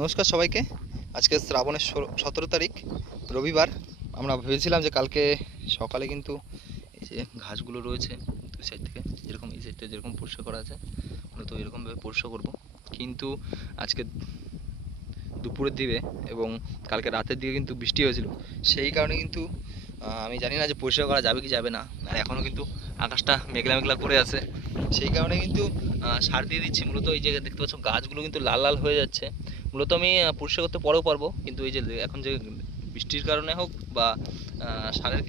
নমস্কার সবাইকে। আজকে শ্রাবণের 17 তারিখ রবিবার। আমরা ভেবেছিলাম যে কালকে সকালে কিন্তু এই যে ঘাসগুলো রয়েছে দুই সাইড থেকে, যেরকম এই সাইডটা যেরকম পরিষ্কার করা আছে মূলত এরকমভাবে পরিষ্কার করব, কিন্তু আজকে দুপুরের দিকে এবং কালকে রাতের দিকে কিন্তু বৃষ্টি হয়েছিল। সেই কারণে কিন্তু আমি জানি না যে পরিষ্কার করা যাবে কি যাবে না। আর এখনও কিন্তু আকাশটা মেঘলা মেঘলা করে আছে, সেই কারণে কিন্তু সার দিয়ে দিচ্ছি। মূলত এই যে দেখতে পাচ্ছ গাছগুলো কিন্তু লাল লাল হয়ে যাচ্ছে। মূলত আমি পরিষ্কার করতে পরেও পারবো, কিন্তু এই যে এখন যে বৃষ্টির কারণে হোক বা সারের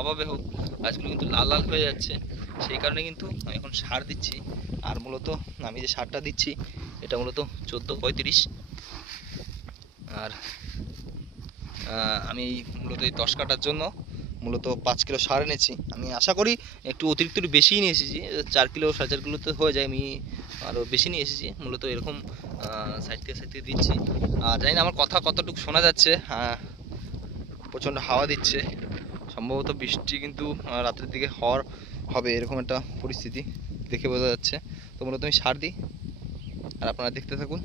অভাবে হোক গাছগুলো কিন্তু লাল লাল হয়ে যাচ্ছে। সেই কারণে কিন্তু আমি এখন সার দিচ্ছি। আর মূলত আমি যে সারটা দিচ্ছি এটা মূলত 14-35। আর আমি মূলত এই 10 কাটার জন্য মূলত 5 কিলো সার এনেছি। আমি আশা করি একটু অতিরিক্ত একটু বেশিই নিয়ে এসেছি, 4 কিলো 4.5 কিলো তো হয়ে যায়, আমি আরও বেশি নিয়ে এসেছি। মূলত এরকম সাইড থেকে দিচ্ছি। আর জানি না আমার কথা কতটুকু শোনা যাচ্ছে। প্রচণ্ড হাওয়া দিচ্ছে, সম্ভবত বৃষ্টি কিন্তু রাতের দিকে হবে এরকম একটা পরিস্থিতি দেখে বোঝা যাচ্ছে। তো মূলত আমি সার দিই আর আপনারা দেখতে থাকুন।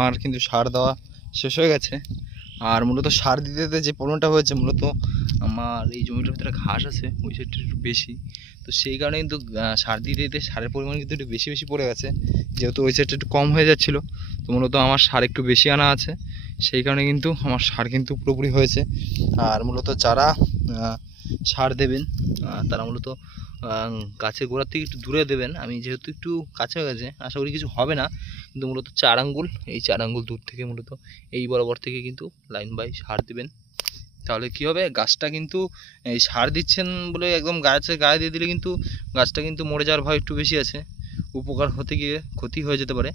আমার কিন্তু সার দেওয়া শেষ হয়ে গেছে। আর মূলত সার দিতে দিতে যে প্রবলেমটা হয়েছে, মূলত আমার এই জমিটার ভিতরে ঘাস আছে ওই সাইডটা একটু বেশি, তো সেই কারণে কিন্তু সার দিতে দিতে সারের পরিমাণ কিন্তু একটু বেশি বেশি পড়ে গেছে। যেহেতু ওই সাইডটা একটু কম হয়ে যাচ্ছিলো, তো মূলত আমার সার একটু বেশি আনা আছে, সেই কারণে কিন্তু আমার সার কিন্তু পুরোপুরি হয়েছে। আর মূলত যারা সার দেবেন তারা মূলত গাছের গোড়ার থেকে একটু দূরে দেবেন। আমি যেহেতু একটু কাছে হয়ে গেছে, আশা করি কিছু হবে না, কিন্তু মূলত 4 আঙ্গুল, এই 4 আঙ্গুল দূর থেকে মূলত এই বরাবর থেকে কিন্তু লাইন বাই সার দিবেন। তাহলে কি হবে, গাছটা কিন্তু এই সার দিচ্ছেন বলে একদম গাছের গায়ে দিয়ে দিলে কিন্তু গাছটা কিন্তু মরে যাওয়ার ভয় একটু বেশি আছে, উপকার হতে গিয়ে ক্ষতি হয়ে যেতে পারে।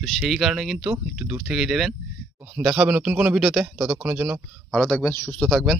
তো সেই কারণে কিন্তু একটু দূর থেকেই দেবেন। দেখা হবে নতুন কোনো ভিডিওতে, ততক্ষণের জন্য ভালো থাকবেন, সুস্থ থাকবেন।